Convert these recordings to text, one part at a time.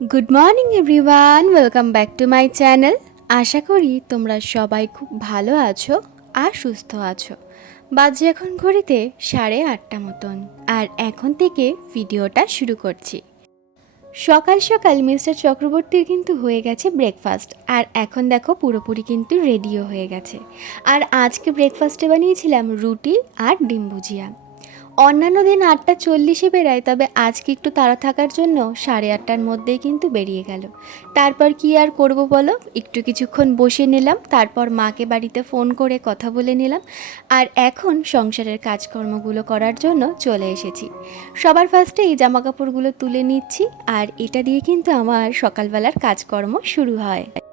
Good morning everyone welcome back to my channel আশা করি তোমরা সবাই খুব ভালো আছো আর সুস্থ আছো। বাজে এখন ঘড়িতে সাড়ে আটটা মতন। আর এখন থেকে ভিডিওটা শুরু করছি। সকাল সকাল মিস্টার চক্রবর্তীর কিন্তু হয়ে গেছে ব্রেকফাস্ট আর এখন দেখো পুরোপুরি কিন্তু রেডিও হয়ে গেছে। আর আজকে ব্রেকফাস্টে বানিয়েছিলাম রুটি আর ডিম ভুজিয়া। অন্যান্য দিন আটটা চল্লিশে বেরায় তবে আজকে একটু তাড়া থাকার জন্য সাড়ে আটটার মধ্যেই কিন্তু বেরিয়ে গেল। তারপর কি আর করব বলো? একটু কিছুক্ষণ বসে নিলাম, তারপর মাকে বাড়িতে ফোন করে কথা বলে নিলাম, আর এখন সংসারের কাজকর্মগুলো করার জন্য চলে এসেছি। সবার ফার্স্টে এই জামা কাপড়গুলো তুলে নিচ্ছি, আর এটা দিয়ে কিন্তু আমার সকালবেলার কাজকর্ম শুরু হয়।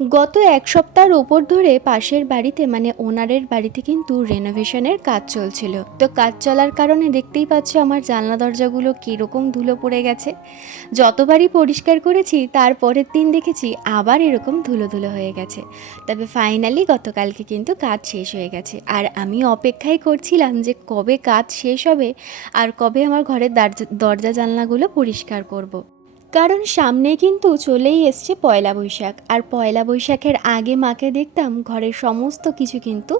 গত এক সপ্তাহের ওপর ধরে পাশের বাড়িতে মানে ওনারের বাড়িতে কিন্তু রেনোভেশনের কাজ চলছিল। তো কাজ চলার কারণে দেখতেই পাচ্ছ আমার জানলা দরজাগুলো কীরকম ধুলো পড়ে গেছে। যতবারই পরিষ্কার করেছি তার পরের দিন দেখেছি আবার এরকম ধুলো ধুলো হয়ে গেছে। তবে ফাইনালি গতকালকে কিন্তু কাজ শেষ হয়ে গেছে। আর আমি অপেক্ষাই করছিলাম যে কবে কাজ শেষ হবে আর কবে আমার ঘরের দরজা জানলাগুলো পরিষ্কার করব। কারণ সামনে কিন্তু চলেই এসছে পয়লা বৈশাখ। আর পয়লা বৈশাখের আগে মাকে দেখতাম ঘরের সমস্ত কিছু কিন্তু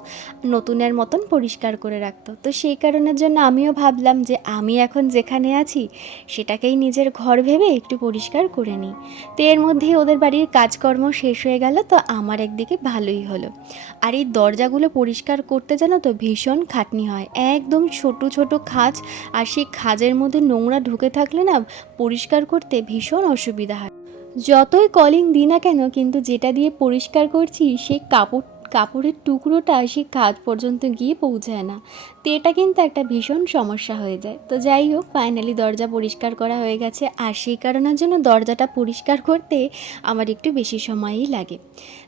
নতুনের মতন পরিষ্কার করে রাখতো। তো সেই কারণের জন্য আমিও ভাবলাম যে আমি এখন যেখানে আছি, সেটাকেই নিজের ঘর ভেবে একটু পরিষ্কার করে নিই। তো এর মধ্যেই ওদের বাড়ির কাজকর্ম শেষ হয়ে গেল, তো আমার একদিকে ভালোই হলো। আর এই দরজাগুলো পরিষ্কার করতে জানো তো ভীষণ খাটনি হয়। একদম ছোট ছোট খাঁজ, আর সেই খাঁজের মধ্যে নোংরা ঢুকে থাকলে না পরিষ্কার করতে ভীষণ অসুবিধা হয়। যতই কলিং দিই না কেন, কিন্তু যেটা দিয়ে পরিষ্কার করছি সেই কাপড়, কাপড়ের টুকরোটা সে কাজ পর্যন্ত গিয়ে পৌঁছায় না। তো এটা কিন্তু একটা ভীষণ সমস্যা হয়ে যায়। তো যাই হোক ফাইনালি দরজা পরিষ্কার করা হয়ে গেছে। আর সেই কারণের জন্য দরজাটা পরিষ্কার করতে আমার একটু বেশি সময়ই লাগে।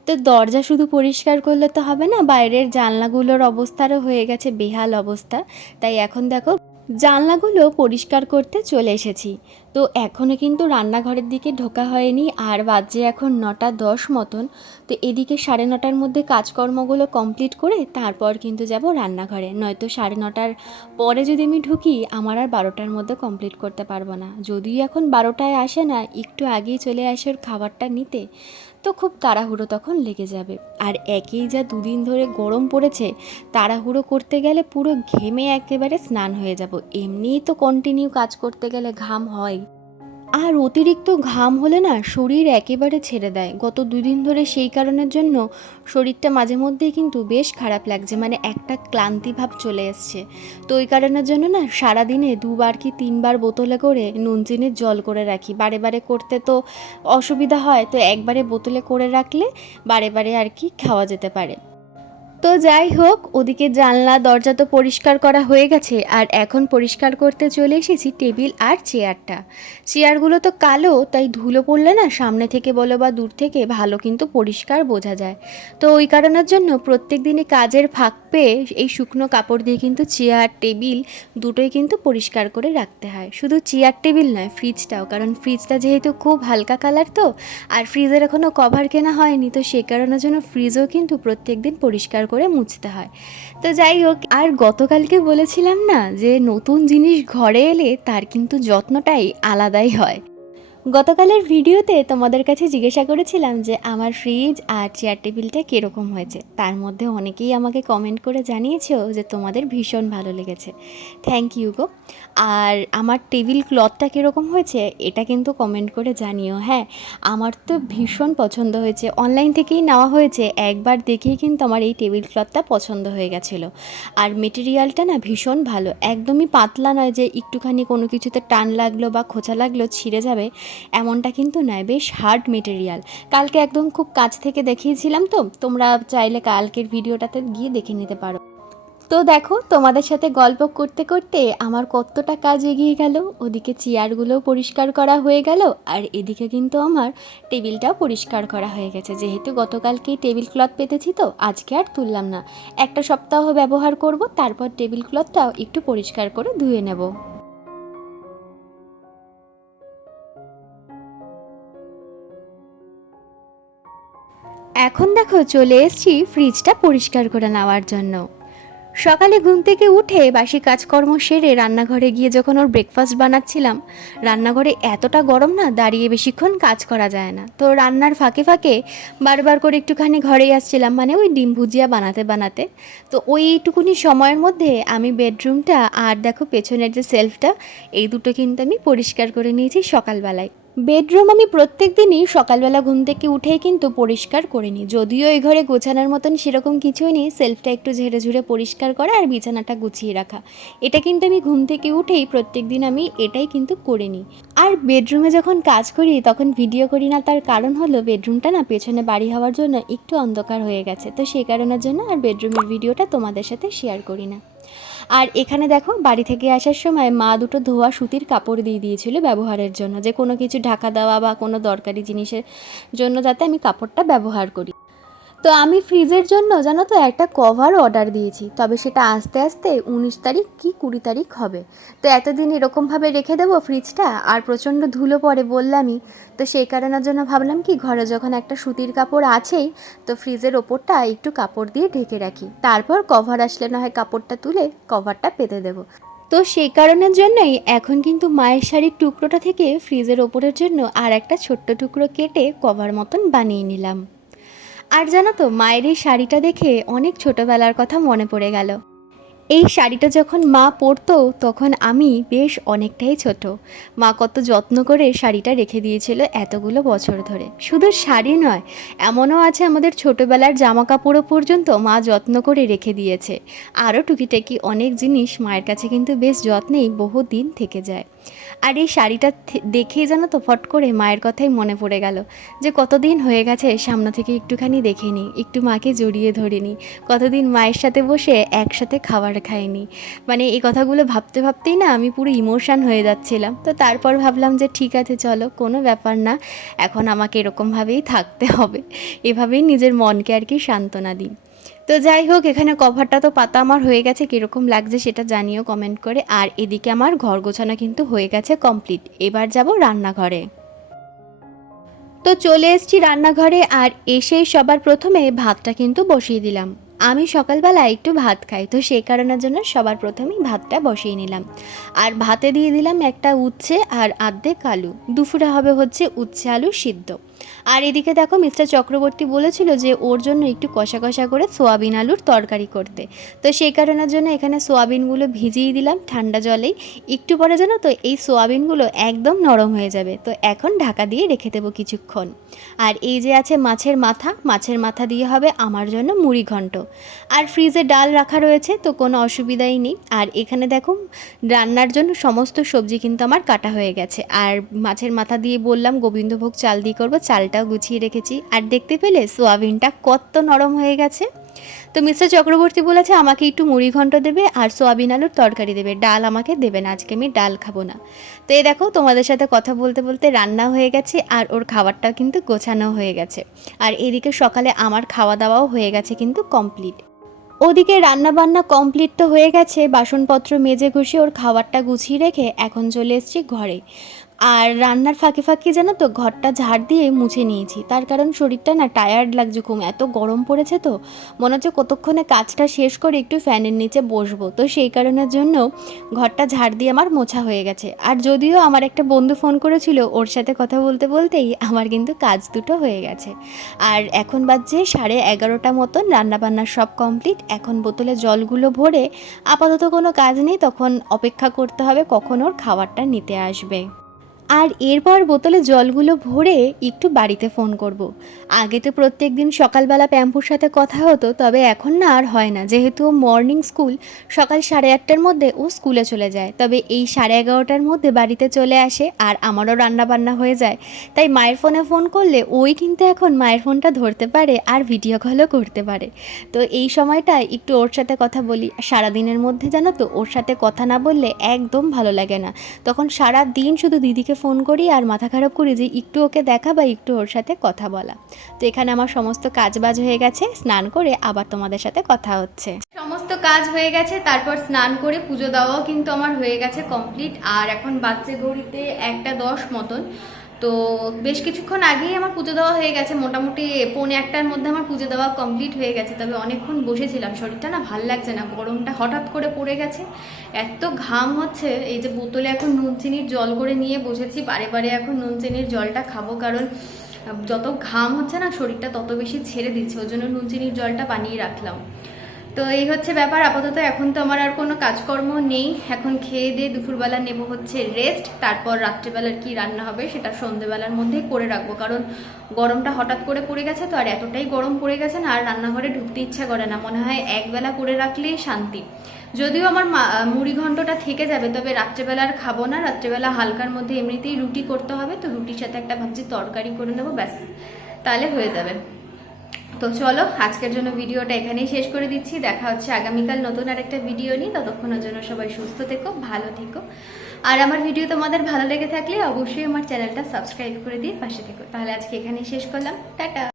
তো দরজা শুধু পরিষ্কার করলে তো হবে না, বাইরের জানলাগুলোর অবস্থারও হয়ে গেছে বেহাল অবস্থা। তাই এখন দেখো জানলাগুলো পরিষ্কার করতে চলে এসেছি। তো এখনও কিন্তু রান্নাঘরের দিকে ঢোকা হয়নি, আর বাজে এখন নটা দশ মতন। তো এদিকে সাড়ে নটার মধ্যে কাজকর্মগুলো কমপ্লিট করে তারপর কিন্তু যাব রান্নাঘরে। নয়তো সাড়ে নটার পরে যদি আমি ঢুকি, আমার আর বারোটার মধ্যে কমপ্লিট করতে পারব না। যদিও এখন বারোটায় আসে না, একটু আগেই চলে আসে ওর খাবারটা নিতে। তো খুব তাড়াহুড়ো তখন লেগে যাবে। আর একেই যা দুদিন ধরে গরম পড়েছে, তাড়াহুড়ো করতে গেলে পুরো ঘেমে একেবারে স্নান হয়ে যাব। এমনিই তো কন্টিনিউ কাজ করতে গেলে ঘাম হয়। আর অতিরিক্ত ঘাম হলে না শরীর একেবারে ছেড়ে দেয়। গত দুদিন ধরে সেই কারণের জন্য শরীরটা মাঝে মধ্যেই কিন্তু বেশ খারাপ লাগছে মানে একটা ক্লান্তি ভাব চলে এসছে। তো ওই কারণের জন্য না সারাদিনে দুবার কি তিনবার বোতলে করে নুন, চিনির জল করে রাখি। বারে বারে করতে তো অসুবিধা হয়, তো একবারে বোতলে করে রাখলে বারে বারে আর কি খাওয়া যেতে পারে। তো যাই হোক, ওদিকে জানলা, দরজা তো পরিষ্কার করা হয়ে গেছে, আর এখন পরিষ্কার করতে চলে এসেছি টেবিল আর চেয়ারটা। চেয়ারগুলো তো কালো, তাই ধুলো পড়লে না সামনে থেকে বলো বা দূর থেকে ভালো কিন্তু পরিষ্কার বোঝা যায়। তো ওই কারণের জন্য প্রত্যেক দিনই কাজের ফাঁক পেয়ে এই শুকনো কাপড় দিয়ে কিন্তু চেয়ার, টেবিল দুটোই কিন্তু পরিষ্কার করে রাখতে হয়। শুধু চেয়ার, টেবিল নয়, ফ্রিজটাও, কারণ ফ্রিজটা যেহেতু খুব হালকা কালার তো, আর ফ্রিজের এখনও কভার কেনা হয়নি, তো সে কারণের জন্য ফ্রিজও কিন্তু প্রত্যেক দিন পরিষ্কার করে মুছতে হয়। তো যাই হোক, আর গতকালকে বলেছিলাম না যে নতুন জিনিস ঘরে এলে তার কিন্তু যত্নটাই আলাদাই হয়। গতকালের ভিডিওতে তোমাদের কাছে জিজ্ঞাসা করেছিলাম যে আমার ফ্রিজ আর চেয়ার টেবিলটা কীরকম হয়েছে। তার মধ্যে অনেকেই আমাকে কমেন্ট করে জানিয়েছো যে তোমাদের ভীষণ ভালো লেগেছে। Thank you go. আর আমার টেবিল ক্লথটা কীরকম হয়েছে, এটা কিন্তু কমেন্ট করে জানিও। হ্যাঁ আমার তো ভীষণ পছন্দ হয়েছে। অনলাইন থেকেই নেওয়া হয়েছে, একবার দেখেই কিন্তু আমার এই টেবিল ক্লথটা পছন্দ হয়ে গেছিল। আর মেটেরিয়ালটা না ভীষণ ভালো, একদমই পাতলা নয় যে একটুখানি কোনো কিছুতে টান লাগল বা খোঁচা লাগল ছিঁড়ে যাবে, এমনটা কিন্তু নয়, বেশ হার্ড মেটেরিয়াল কালকে একদম খুব কাছ থেকে দেখিয়েছিলাম তো, তোমরা চাইলে কালকের ভিডিওটাতে গিয়ে দেখে নিতে পারো। তো দেখো, তোমাদের সাথে গল্প করতে করতে আমার কতটা কাজ এগিয়ে গেল। ওদিকে চেয়ারগুলোও পরিষ্কার করা হয়ে গেল, আর এদিকে কিন্তু আমার টেবিলটাও পরিষ্কার করা হয়ে গেছে। যেহেতু গতকালকেই টেবিল ক্লথ পেতেছি তো, আজকে আর তুললাম না। একটা সপ্তাহ ব্যবহার করব, তারপর টেবিল ক্লথটাও একটু পরিষ্কার করে ধুয়ে নেব। এখন দেখো, চলে এসেছি ফ্রিজটা পরিষ্কার করে নেওয়ার জন্য। সকালে ঘুম থেকে উঠে বাসি কাজকর্ম সেরে রান্নাঘরে গিয়ে যখন ওর ব্রেকফাস্ট বানাচ্ছিলাম, রান্নাঘরে এতটা গরম না, দাঁড়িয়ে বেশিক্ষণ কাজ করা যায় না। তো রান্নার ফাঁকে ফাঁকে বারবার করে একটুখানি ঘরেই আসছিলাম মানে ওই ডিম ভুজিয়া বানাতে বানাতে। তো ওইটুকুনি সময়ের মধ্যে আমি বেডরুমটা আর দেখো পেছনের যে সেলফটা এই দুটো কিন্তু আমি পরিষ্কার করে নিয়েছি সকালবেলায়। বেডরুম আমি প্রত্যেক দিনই সকালবেলা ঘুম থেকে উঠেই কিন্তু পরিষ্কার করে নিই যদিও এই ঘরে গোছানোর মতন সেরকম কিছুই নেই, সেলফটা একটু ঝেড়ে ঝুড়ে পরিষ্কার করা আর বিছানাটা গুছিয়ে রাখা। এটা কিন্তু আমি ঘুম থেকে উঠেই প্রত্যেক দিন আমি এটাই কিন্তু করে নিই আর বেডরুমে যখন কাজ করি, তখন ভিডিও করি না, তার কারণ হলো বেডরুমটা না পেছনে বাড়ি হওয়ার জন্য একটু অন্ধকার হয়ে গেছে। তো সেই কারণের জন্য আর বেডরুমের ভিডিওটা তোমাদের সাথে শেয়ার করি না। আর এখানে দেখো, বাড়ি থেকে আসার সময় মা দুটো ধোয়া সুতির কাপড় দিয়ে দিয়েছিল ব্যবহারের জন্য। যে কোনো কিছু ঢাকা দেওয়া বা কোনো দরকারি জিনিসের জন্য যাতে আমি কাপড়টা ব্যবহার করি। তো আমি ফ্রিজের জন্য জানো তো একটা কভার অর্ডার দিয়েছি। তবে সেটা আস্তে আস্তে উনিশ তারিখ কি কুড়ি তারিখ হবে। তো এতদিন এরকমভাবে রেখে দেবো ফ্রিজটা আর প্রচণ্ড ধুলো পড়ে বললামই। তো সেই কারণের জন্য ভাবলাম কি, ঘরে যখন একটা সুতির কাপড় আছেই, তো ফ্রিজের ওপরটা একটু কাপড় দিয়ে ঢেকে রাখি। তারপর কভার আসলে না হয় কাপড়টা তুলে কভারটা পেতে দেবো। তো সেই কারণের জন্যই এখন কিন্তু মায়ের শাড়ির টুকরোটা থেকে ফ্রিজের ওপরের জন্য আর একটা ছোট্ট টুকরো কেটে কভার মতন বানিয়ে নিলাম। আর জানো তো, মায়ের এই শাড়িটা দেখে অনেক ছোটোবেলার কথা মনে পড়ে গেল। এই শাড়িটা যখন মা পরতো, তখন আমি বেশ অনেকটাই ছোট। মা কত যত্ন করে শাড়িটা রেখে দিয়েছিল এতগুলো বছর ধরে। শুধু শাড়ি নয়, এমনও আছে আমাদের ছোটোবেলার জামা কাপড়ও পর্যন্ত মা যত্ন করে রেখে দিয়েছে। আরও টুকিটাকি অনেক জিনিস মায়ের কাছে কিন্তু বেশ যত্নেই বহু দিন থেকে যায়। আর এই শাড়িটা দেখেই জানো তো ফট করে মায়ের কথাই মনে পড়ে গেল। যে কতদিন হয়ে গেছে সামনে থেকে একটুখানি দেখে নিই একটু মাকে জড়িয়ে ধরে নিই কতদিন মায়ের সাথে বসে একসাথে খাবার খাইনি মানে এই কথাগুলো ভাবতে ভাবতেই না আমি পুরো ইমোশান হয়ে যাচ্ছিলাম। তো তারপর ভাবলাম যে ঠিক আছে চলো, কোনো ব্যাপার না, এখন আমাকে এরকমভাবেই থাকতে হবে। এভাবেই নিজের মনকে আর কি সান্ত্বনা দিই। তো যাই হোক, এখানে কভারটা তো পাতা আমার হয়ে গেছে, কীরকম লাগছে সেটা জানিও কমেন্ট করে। আর এদিকে আমার ঘর গোছানো কিন্তু হয়ে গেছে কমপ্লিট এবার যাব রান্নাঘরে। তো চলে এসেছি রান্নাঘরে, আর এসেই সবার প্রথমে ভাতটা কিন্তু বসিয়ে দিলাম। আমি সকালবেলা একটু ভাত খাই, তো সেই কারণের জন্য সবার প্রথমেই ভাতটা বসিয়ে নিলাম। আর ভাতে দিয়ে দিলাম একটা উচ্ছে আর আর্ধেক আলু। দুপুরে হবে হচ্ছে উচ্ছে আলু সিদ্ধ। আর এদিকে দেখো মিস্টার চক্রবর্তী বলেছিল যে ওর জন্য একটু কষা কষা করে সোয়াবিন আলুর তরকারি করতে। তো সেই কারণের জন্য এখানে সোয়াবিনগুলো ভিজিয়ে দিলাম ঠান্ডা জলেই। একটু পরে জানো তো এই সোয়াবিনগুলো একদম নরম হয়ে যাবে। তো এখন ঢাকা দিয়ে রেখে দেবো কিছুক্ষণ। আর এই যে আছে মাছের মাথা মাছের মাথা দিয়ে হবে আমার জন্য মুড়ি ঘন্ট। আর ফ্রিজে ডাল রাখা রয়েছে তো কোনো অসুবিধাই নেই। আর এখানে দেখো রান্নার জন্য সমস্ত সবজি কিন্তু আমার কাটা হয়ে গেছে। আর মাছের মাথা দিয়ে বললাম, গোবিন্দভোগ চাল দিয়ে করব চালটাও গুছিয়ে রেখেছি। আর দেখতে পেলে সোয়াবিনটা কত নরম হয়ে গেছে। তো মিস্টার চক্রবর্তী বলেছে, আমাকে একটু মুড়ি ঘন্ট দেবে আর সোয়াবিন আলুর তরকারি দেবে। ডাল আমাকে দেবে না, আজকে আমি ডাল খাব না। তো এই দেখো, তোমাদের সাথে কথা বলতে বলতে রান্না হয়ে গেছে আর ওর খাবারটাও কিন্তু গোছানো হয়ে গেছে। আর এদিকে সকালে আমার খাওয়া দাওয়াও হয়ে গেছে কিন্তু কমপ্লিট। ওদিকে রান্না বান্না কমপ্লিট তো হয়ে গেছে, বাসনপত্র মেজে ঘষে ওর খাবারটা গুছিয়ে রেখে এখন চলে এসেছি ঘরে। আর রান্নার ফাঁকে ফাঁকে জানো তো ঘরটা ঝাড় দিয়ে মুছে নিয়েছি। তার কারণ শরীরটা না টায়ার্ড লাগছে খুব, এত গরম পড়েছে তো। মনে হচ্ছে কতক্ষণে কাজটা শেষ করে একটু ফ্যানের নিচে বসবো। তো সেই কারণের জন্য ঘরটা ঝাড় দিয়ে আমার মোছা হয়ে গেছে। আর যদিও আমার একটা বন্ধু ফোন করেছিল, ওর সাথে কথা বলতে বলতেই আমার কিন্তু কাজ দুটো হয়ে গেছে। আর এখন বাজছে সাড়ে এগারোটা মতন, রান্নাবান্না সব কমপ্লিট এখন বোতলে জলগুলো ভরে আপাতত কোনো কাজ নেই, তখন অপেক্ষা করতে হবে কখন ওর খাবারটা নিতে আসবে। আর এরপর বোতলে জলগুলো ভরে একটু বাড়িতে ফোন করব। আগে তো প্রত্যেক দিন সকালবেলা প্যাম্পুর সাথে কথা হতো, তবে এখন না আর হয় না। যেহেতু মর্নিং স্কুল, সকাল সাড়ে আটটার মধ্যে ও স্কুলে চলে যায়। তবে এই সাড়ে এগারোটার মধ্যে বাড়িতে চলে আসে আর আমারও রান্না বান্না হয়ে যায়। তাই মায়ের ফোনে ফোন করলে ওই কিন্তু এখন মায়ের ফোনটা ধরতে পারে আর ভিডিও কলও করতে পারে। তো এই সময়টা একটু ওর সাথে কথা বলি। সারাদিনের মধ্যে জানো তো, ওর সাথে কথা না বললে একদম ভালো লাগে না। তখন সারা দিন শুধু দিদিকে ফোন করি আর মাথা খারাপ করি যে একটু ওকে দেখা বা একটু ওর সাথে কথা বলা। তো এখানে আমার সমস্ত কাজ বাজ হয়ে গেছে, স্নান করে আবার তোমাদের সাথে কথা হচ্ছে। সমস্ত কাজ হয়ে গেছে, তারপর স্নান করে পুজো দেওয়াও কিন্তু আমার হয়ে গেছে কমপ্লিট আর এখন বাচ্চা ঘড়িতে একটা দশ মতন। তো বেশ কিছুক্ষণ আগেই আমার পুজো দেওয়া হয়ে গেছে। মোটামুটি পৌনে একটার মধ্যে আমার পুজো দেওয়া কমপ্লিট হয়ে গেছে। তবে অনেকক্ষণ বসেছিলাম। শরীরটা না ভালো লাগছে না। গরমটা হঠাৎ করে পড়ে গেছে। এত ঘাম হচ্ছে। এই যে বোতলে এখন নুন চিনির জল করে নিয়ে বসেছি। বারে বারে এখন নুন চিনির জলটা খাব। কারণ যত ঘাম হচ্ছে না, শরীরটা তত বেশি ছেড়ে দিচ্ছে। ওই জন্য নুন চিনির জলটা বানিয়ে রাখলাম। তো এই হচ্ছে ব্যাপার। আপাতত এখন তো আমার আর কোনো কাজকর্ম নেই। এখন খেয়ে দিয়ে দুপুরবেলা নেব হচ্ছে রেস্ট তারপর রাত্রেবেলার কি রান্না হবে সেটা সন্ধেবেলার মধ্যেই করে রাখব। কারণ গরমটা হঠাৎ করে পড়ে গেছে তো, আর এতটাই গরম পড়ে গেছে না, আর রান্নাঘরে ঢুকতে ইচ্ছা করে না। মনে হয় একবেলা করে রাখলেই শান্তি। যদিও আমার মুড়ি ঘন্টটা থেকে যাবে, তবে রাত্রেবেলা আর খাব না। রাত্রেবেলা হালকার মধ্যে এমনিতেই রুটি করতে হবে, তো রুটির সাথে একটা ভাবছি তরকারি করে নেব, ব্যাস। তাহলে হয়ে যাবে। তো চলো, আজকের জন্য ভিডিওটা এখানেই শেষ করে দিচ্ছি। দেখা হচ্ছে আগামীকাল নতুন আর একটা ভিডিও নিয়ে। ততক্ষণের জন্য সবাই সুস্থ থেকো, ভালো থেকো। আর আমার ভিডিও তোমাদের ভালো লেগে থাকলে অবশ্যই আমার চ্যানেলটা সাবস্ক্রাইব করে দিয়ে পাশে থেকো। তাহলে আজকে এখানেই শেষ করলাম। টাটা!